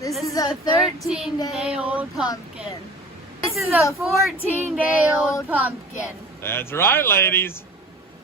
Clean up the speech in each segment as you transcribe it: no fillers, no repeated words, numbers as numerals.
This is a 13-day-old pumpkin. This is a 14-day-old pumpkin. That's right, ladies.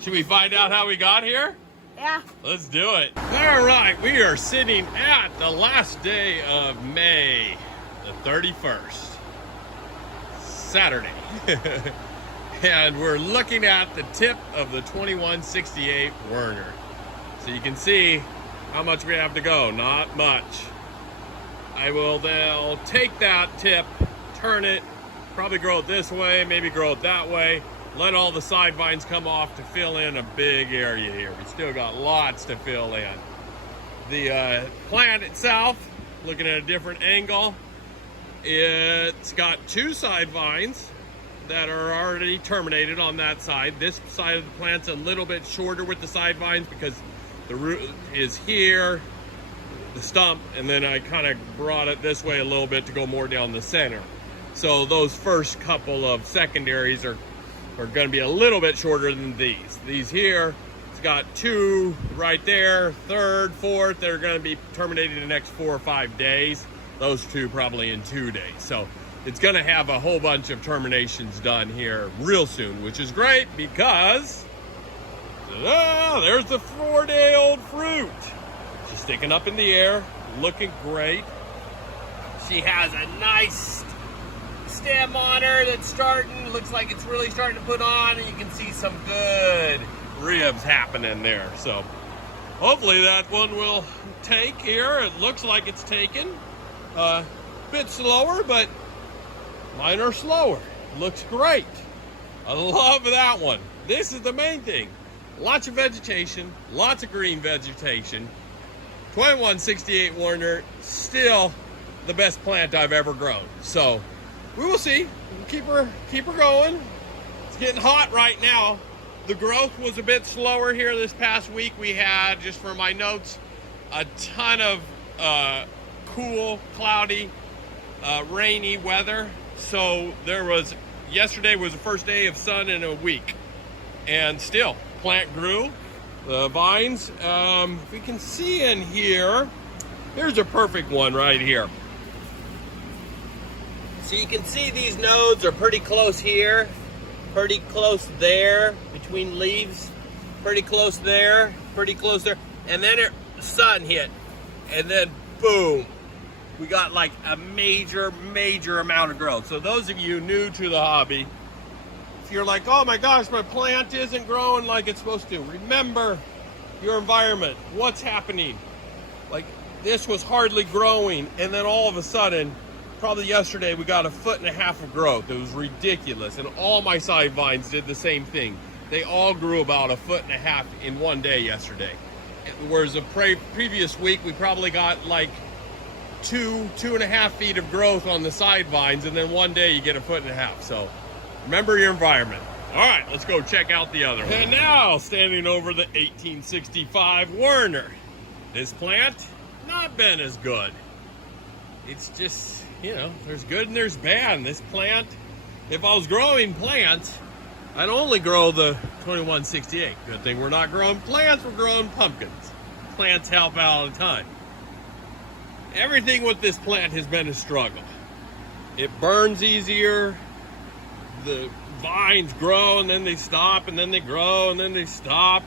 Should we find out how we got here? Yeah. Let's do it. All right, we are sitting at the last day of May, the 31st, Saturday. And we're looking at the tip of the 2168 Werner. So you can see how much we have to go, not much. I will then take that tip, turn it, probably grow it this way, maybe grow it that way, let all the side vines come off to fill in a big area here. We still got lots to fill in. The plant itself, looking at a different angle, it's got two side vines that are already terminated on that side. This side of the plant's a little bit shorter with the side vines because the root is here, the stump, and then I kind of brought it this way a little bit to go more down the center. So those first couple of secondaries are going to be a little bit shorter than these. These here, it's got two right there, third, fourth, they're going to be terminated in the next 4 or 5 days. Those two probably in 2 days. So it's going to have a whole bunch of terminations done here real soon, which is great because there's the 4-day-old fruit. She's sticking up in the air, looking great. She has a nice stem on her that's starting, looks like it's really starting to put on, and you can see some good ribs happening there. So hopefully that one will take here. It looks like it's taken. A bit slower, but mine are slower. Looks great. I love that one. This is the main thing. Lots of vegetation, lots of green vegetation. 2168 Werner, still the best plant I've ever grown. So we will see. We'll keep her going. It's getting hot right now. The growth was a bit slower here this past week. We had, just for my notes, a ton of cool, cloudy, rainy weather. So yesterday was the first day of sun in a week. And still, plant grew. The vines, if we can see in here, here's a perfect one right here. So you can see these nodes are pretty close here, pretty close there, between leaves, pretty close there, pretty close there. And then the sun hit, and then boom, we got like a major amount of growth. So those of you new to the hobby, if you're like, oh my gosh, my plant isn't growing like it's supposed to, remember your environment, what's happening. Like this was hardly growing, and then all of a sudden, probably yesterday, we got 1.5 feet of growth. It was ridiculous, and all my side vines did the same thing. They all grew about 1.5 feet in one day yesterday. Whereas the previous week, we probably got like 2.5 feet of growth on the side vines, and then one day you get 1.5 feet. So remember your environment. All right, let's go check out the other one. And now, standing over the 1865 Werner. This plant, not been as good. It's just, there's good and there's bad. This plant, if I was growing plants, I'd only grow the 2168. Good thing we're not growing plants, we're growing pumpkins. Plants help out all the time. Everything with this plant has been a struggle. It burns easier. The vines grow and then they stop, and then they grow and then they stop.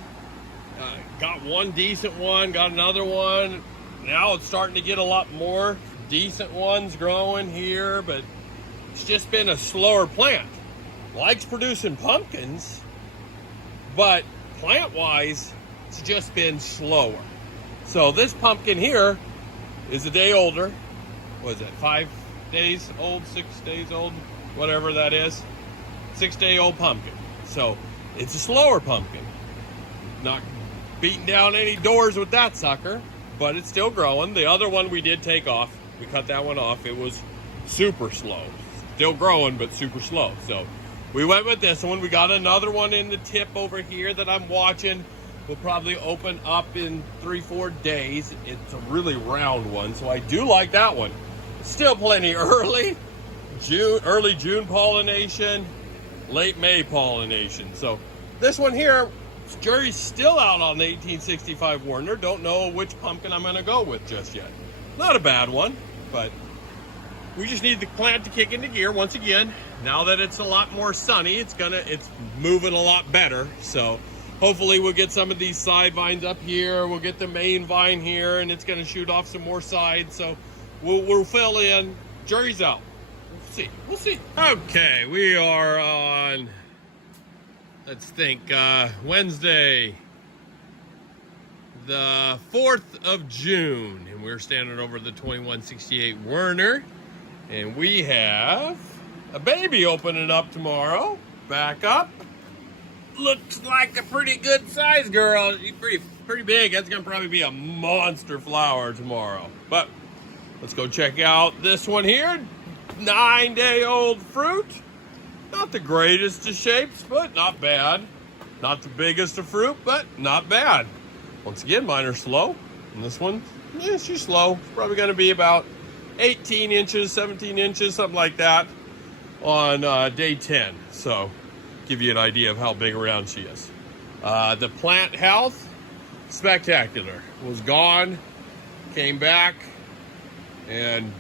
Got one decent one, got another one. Now it's starting to get a lot more decent ones growing here, but it's just been a slower plant. Likes producing pumpkins, but plant-wise, it's just been slower. So this pumpkin here is a day older. What is it, 5 days old, 6 days old, whatever that is. 6-day-old pumpkin. So it's a slower pumpkin. Not beating down any doors with that sucker, but it's still growing. The other one we did take off. We cut that one off. It was super slow. Still growing, but super slow. So we went with this one. We got another one in the tip over here that I'm watching. We'll probably open up in 3-4 days. It's a really round one, so I do like that one. Still plenty early. Early June pollination, late May pollination. So this one here, jury's still out on the 1865 Werner. Don't know which pumpkin I'm going to go with just yet. Not a bad one. but we just need the plant to kick into gear once again. Now that it's a lot more sunny, it's moving a lot better. So hopefully we'll get some of these side vines up here. We'll get the main vine here, and it's gonna shoot off some more sides. So we'll fill in. Jury's out. We'll see. Okay, we are on, let's think, Wednesday, the 4th of June, and we're standing over the 2168 Werner, and we have a baby opening up tomorrow. Back up. Looks like a pretty good size girl. She's pretty big. That's gonna probably be a monster flower tomorrow. But let's go check out this one here. 9-day-old fruit. Not the greatest of shapes, but not bad. Not the biggest of fruit, but not bad. Once again, mine are slow. And this one, yeah, she's slow. It's probably going to be about 18 inches, 17 inches, something like that on day 10. So, give you an idea of how big around she is. The plant health, spectacular. Was gone, came back, and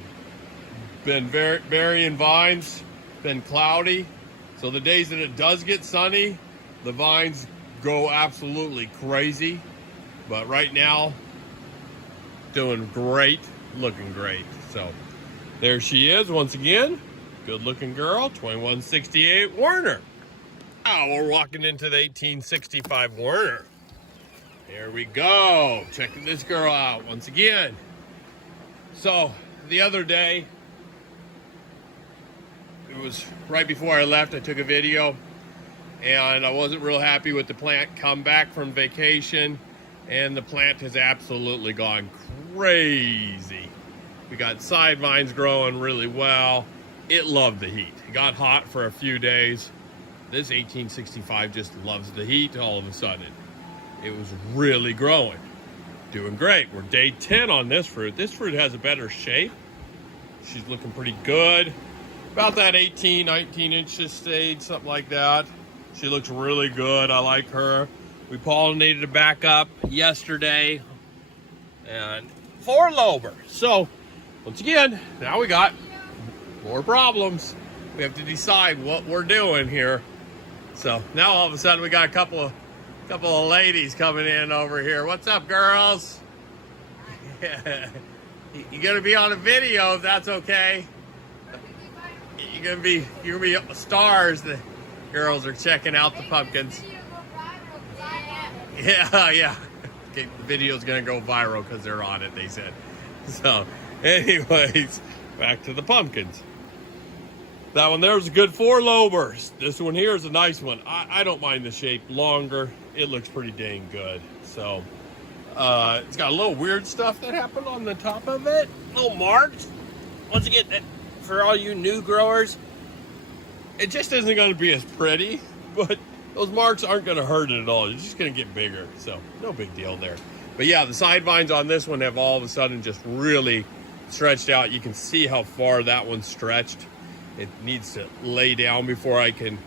been burying vines, been cloudy. So the days that it does get sunny, the vines go absolutely crazy. But right now, doing great, looking great. So there she is once again. Good looking girl, 2168 Werner. Now we're walking into the 1865 Werner. Here we go. Checking this girl out once again. So the other day, it was right before I left, I took a video, and I wasn't real happy with the plant. Come back from vacation, and the plant has absolutely gone crazy. We got side vines growing really well. It loved the heat. It got hot for a few days. This 1865 just loves the heat all of a sudden. It was really growing. Doing great. We're day 10 on this fruit. This fruit has a better shape. She's looking pretty good. About that 18, 19 inches stage, something like that. She looks really good. I like her. We pollinated it back up yesterday. And 4 lober. So, once again, now we got more problems. We have to decide what we're doing here. So, now all of a sudden we got a couple of ladies coming in over here. What's up, girls? You're gonna be on a video if that's okay. You're gonna be stars. The girls are checking out the pumpkins. Yeah. Okay, the video's gonna go viral because they're on it, they said. So, anyways, back to the pumpkins. That one there's a good 4 lobers. This one here is a nice one. I don't mind the shape longer. It looks pretty dang good. So, it's got a little weird stuff that happened on the top of it. Little marks. Once again, for all you new growers, it just isn't going to be as pretty, but those marks aren't going to hurt it at all. It's just going to get bigger, so no big deal there. But yeah, the side vines on this one have all of a sudden just really stretched out. You can see how far that one's stretched. It needs to lay down before I can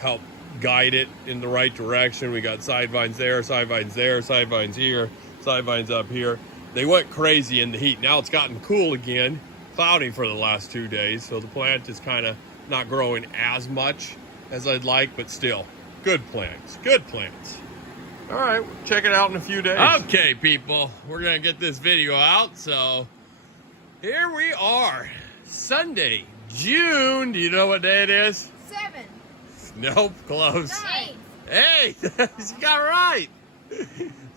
help guide it in the right direction. We got side vines there, side vines there, side vines here, side vines up here. They went crazy in the heat. Now it's gotten cool again. Cloudy for the last 2 days, so the plant is kind of not growing as much as I'd like, but still, good plants, good plants. All right, we'll check it out in a few days. Okay, people, we're gonna get this video out, so here we are, Sunday, June. Do you know what day it is? 7. Nope, close. 8. Hey, you got it right.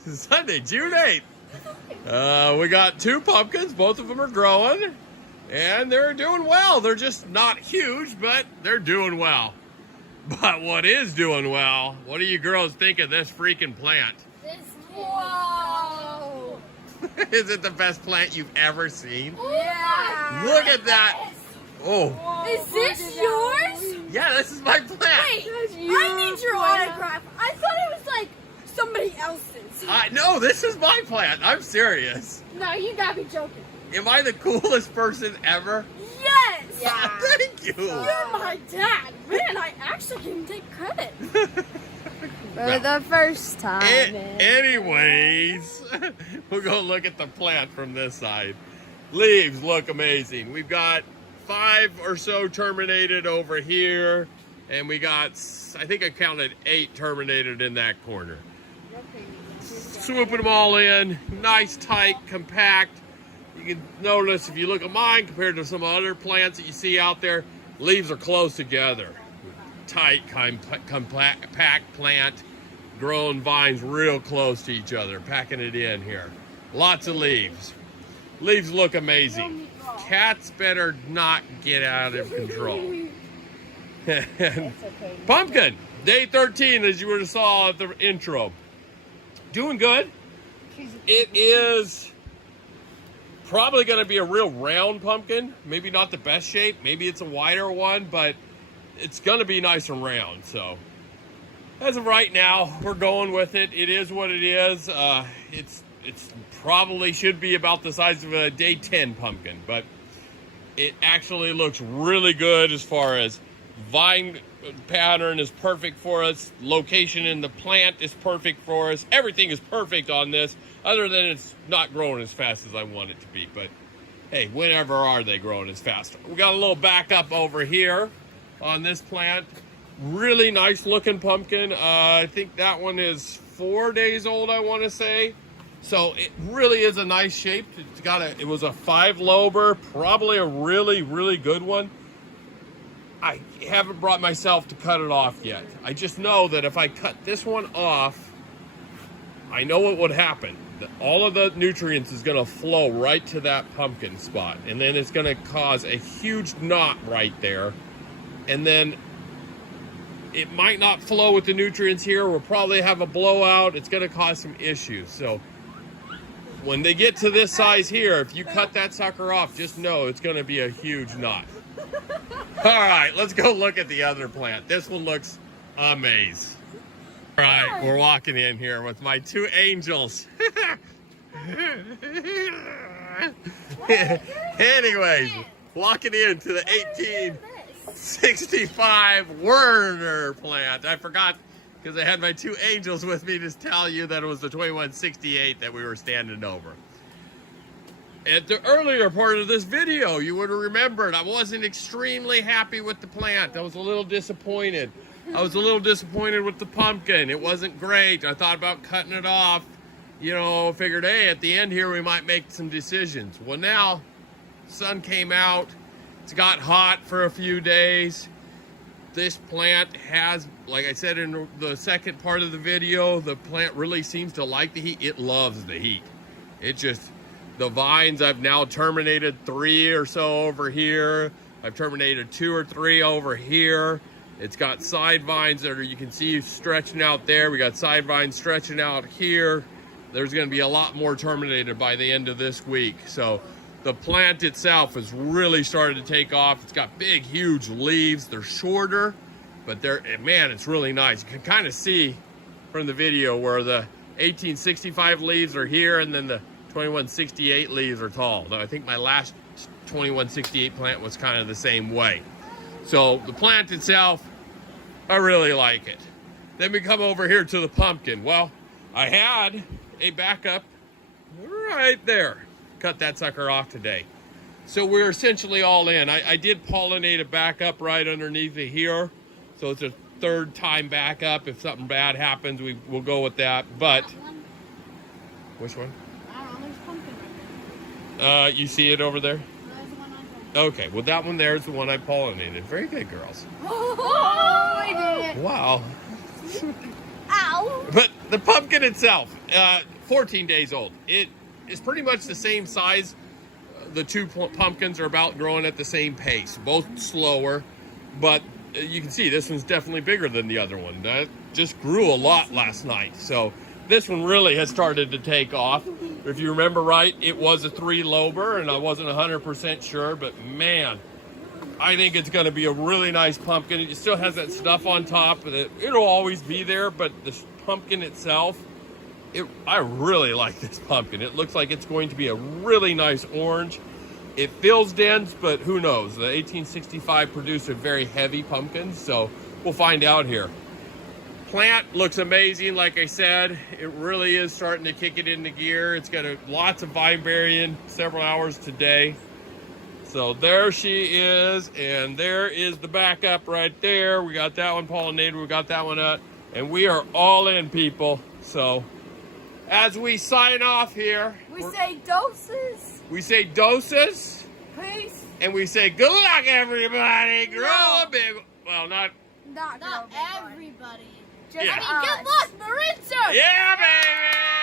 Sunday, June 8th. We got 2 pumpkins, both of them are growing. And they're doing well. They're just not huge, but they're doing well. But what is doing well, what do you girls think of this freaking plant? Whoa! Is it the best plant you've ever seen? Yeah! Look at that! Oh. Whoa. Is this yours? Yeah, this is my plant. Wait, I need your autograph. I thought it was like somebody else's. No, this is my plant. I'm serious. No, you gotta be joking. Am I the coolest person ever? Yes! Yeah. Thank you! You're my dad. Man, I actually can take credit. For the first time. Anyways, we'll go look at the plant from this side. Leaves look amazing. We've got 5 or so terminated over here, and we got, I think I counted 8 terminated in that corner. Swooping them all in, nice, tight, compact. You can notice if you look at mine compared to some other plants that you see out there, leaves are close together. Tight, compact plant, growing vines real close to each other, packing it in here. Lots of leaves. Leaves look amazing. Cats better not get out of control. Pumpkin, day 13, as you would have saw at the intro. Doing good. It is probably going to be a real round pumpkin. Maybe not the best shape. Maybe it's a wider one, but it's going to be nice and round. So as of right now, we're going with it. It is what it is. It's probably should be about the size of a day 10 pumpkin, but it actually looks really good as far as vine pattern is perfect for us. Location in the plant is perfect for us. Everything is perfect on this, other than it's not growing as fast as I want it to be. But hey, whenever are they growing as fast? We got a little backup over here on this plant. Really nice looking pumpkin. I think that one is 4 days old, I want to say. So it really is a nice shape. It was a 5 lober, probably a really, really good one. I haven't brought myself to cut it off yet. I just know that if I cut this one off, I know what would happen. That all of the nutrients is going to flow right to that pumpkin spot. And then it's going to cause a huge knot right there. And then it might not flow with the nutrients here. We'll probably have a blowout. It's going to cause some issues. So when they get to this size here, if you cut that sucker off, just know it's going to be a huge knot. All right, let's go look at the other plant. This one looks amazing. All right, we're walking in here with my 2 angels. Anyways, walking into the 1865 Werner plant. I forgot, because I had my 2 angels with me, to tell you that it was the 2168 that we were standing over. At the earlier part of this video, you would have remembered I wasn't extremely happy with the plant. I was a little disappointed. I was a little disappointed with the pumpkin. It wasn't great. I thought about cutting it off. You know, figured, hey, at the end here, we might make some decisions. Well, now, sun came out. It's got hot for a few days. This plant has, like I said in the second part of the video, the plant really seems to like the heat. It loves the heat. It just... The vines, I've now terminated 3 or so over here. I've terminated 2 or 3 over here. It's got side vines that are, you can see stretching out there. We got side vines stretching out here. There's going to be a lot more terminated by the end of this week. So the plant itself has really started to take off. It's got big, huge leaves. They're shorter, but man, it's really nice. You can kind of see from the video where the 1865 leaves are here, and then the 2168 leaves are tall. Though I think my last 2168 plant was kind of the same way. So the plant itself, I really like it. Then we come over here to the pumpkin. Well, I had a backup right there. Cut that sucker off today. So we're essentially all in. I did pollinate a backup right underneath it here. So it's a 3rd time backup. If something bad happens, we'll go with that. But, which one? You see it over there? Okay, well that one there is the one I pollinated. Very good, girls. Oh, I did. Wow. Ow. But the pumpkin itself, 14 days old. It is pretty much the same size. The 2 pumpkins are about growing at the same pace, both slower. But you can see this one's definitely bigger than the other one. That just grew a lot last night. So this one really has started to take off. If you remember right, it was a 3 lober, and I wasn't 100% sure, but man, I think it's going to be a really nice pumpkin. It still has that stuff on top, and it'll always be there, but the pumpkin itself, I really like this pumpkin. It looks like it's going to be a really nice orange. It feels dense, but who knows? The 1865 produced a very heavy pumpkin, so we'll find out here. Plant looks amazing. Like I said, it really is starting to kick it into gear. It's got lots of vine bearing, several hours today. So there she is, and there is the backup right there. We got that one pollinated, we got that one up, and we are all in, people. So as we sign off here, we say doses. We say doses. Peace. And we say good luck, everybody. Grow a big. Well, not Not everybody. Yeah. I mean, good luck, Maritza. Yeah, baby.